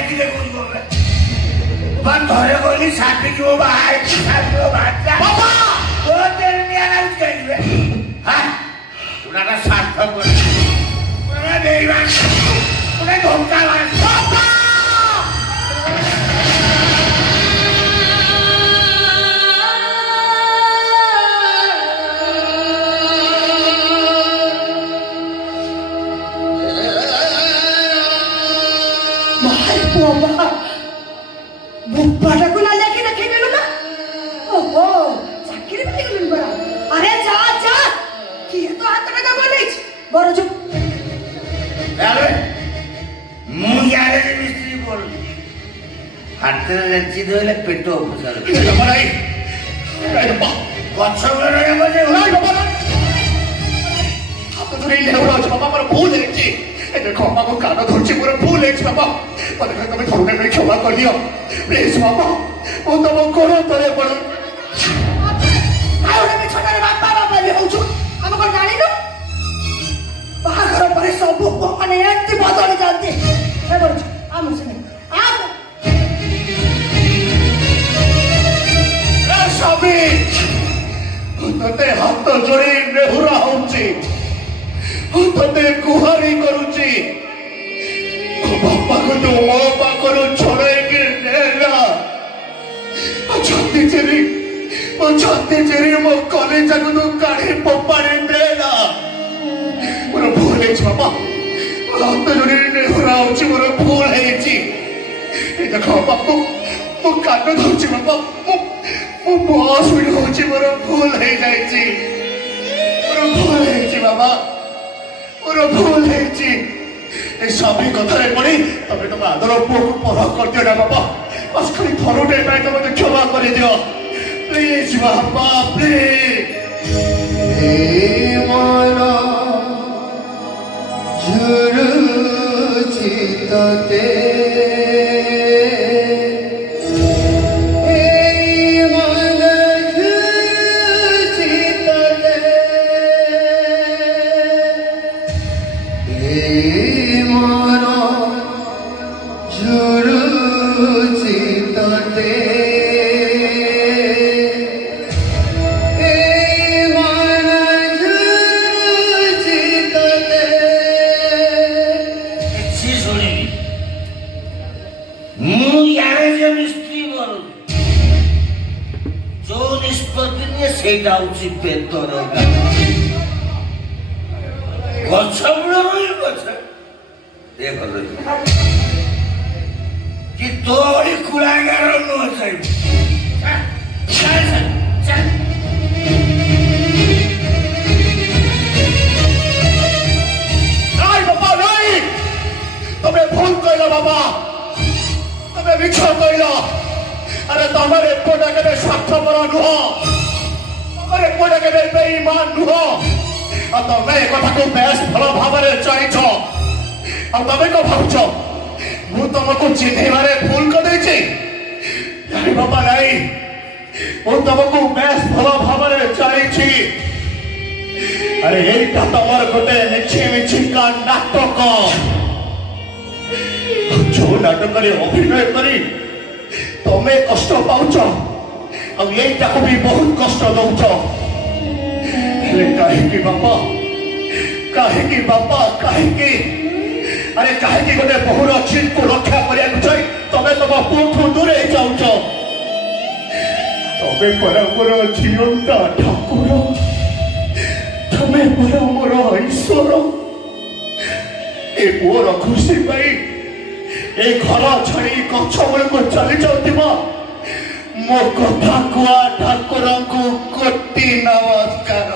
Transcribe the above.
देखिले कुछ बोल रहे बन धरे बोली साथी की वो बाहर साथी वो बाहर बाबा वो तेरे नहीं आना उसके लिए हाँ उन्होंने साथ कर उन्होंने बेईमान उन्होंने धोखा मार बाबा बुब्बाटा को ना लेके रखे गेलो ना ओहो चाकरी में गेलो बड़ा अरे जा जा कि तो हाथ लगा बोले बरो जो अरे मुंह यारे मिस्त्री बोल हाथ रेंची दोले पेटो फसर भाई गच्छ गरे बजे नहीं बाबा आप तो नहीं ले रहा हो बाबा पर भूल है जी देखो बाबा को काना धरची पूरा भूल है बाबा पता नहीं तुम्हें थोड़े में क्षमा कर दियो प्लीज बाबा वो तो वो करो तोरे पड़ो आओ रे छोटा रे बाबा बाबा ले हो छु हम को जानी लो बाहर पर सब माने एंटी बदल जानते है बरो आ मुझे आ ए स्वामी तते हाथ जोड़ी नेहुरा होउची तते गुहारी करूची बापा को तो मो पाखरु छोड़ेगी नेला छाती चेरी मो कलेजा को तो काढ़ी पप्पारे नेला मोर भूल है बाबा हाथ जोड़ी नेहुरा होउची मोर भूल है जी ए देखो बापू मो कान धरची बाबा मो बॉस वीडियो होउची मोर भूल है जाईची मोर भूल है जी बाबा मोर भूल है जी ए सभी कथा रे पड़ी तबे तुम आदर पुओ को पर कर दियो ना बाबा बस खाली थरोटे पे तुम मते क्षमा कर दियो प्लीज बाबा प्लीज ए मोरा झुरुची तते ସେଇଟା ହଉଛି ବେଦର ଗଛ ମୂଳ ରହି ଗଛ କି ତୋରି କୁଳାଗାର ନୁହଁ ନାଇଁ ବାପା ନାଇଁ ତମେ ଭୁଲ କହିଲ ବାବା ତମେ ମିଛ କହିଲ अरे तमर एपटा केबे स्वार्थपर नुह तमर एपटा केबे बेईमान नुह आ तमे ए कथा को बेस भल भाबरे चाइछ आ तमे को भाउछ मु तुमको चिन्हिबारे भूल कर देछि नाही बाबा नाही मु तुमको बेस भल भाबरे चाइछि अरे एटा तमर गोटे निछि मिछि का नाटक जो नाटक रे अभिनय करी तमे कष्ट पाउछ अब यही को भी बहुत कष्ट दौच कहीं बापा कहीं अरे कहीं गोटे बहुर अच्छी को रक्षा करने चाहिए तमें तुम पुओ दूरे जाऊच तमें पर मोर जीवंता ठाकुर तमें पर मोर ईश्वर ए पुओर खुशी पाई ए घर छड़ी गछ मूल को चली जाऊथिबा मो कथा कुआ ठाकुर को कोटि नमस्कार।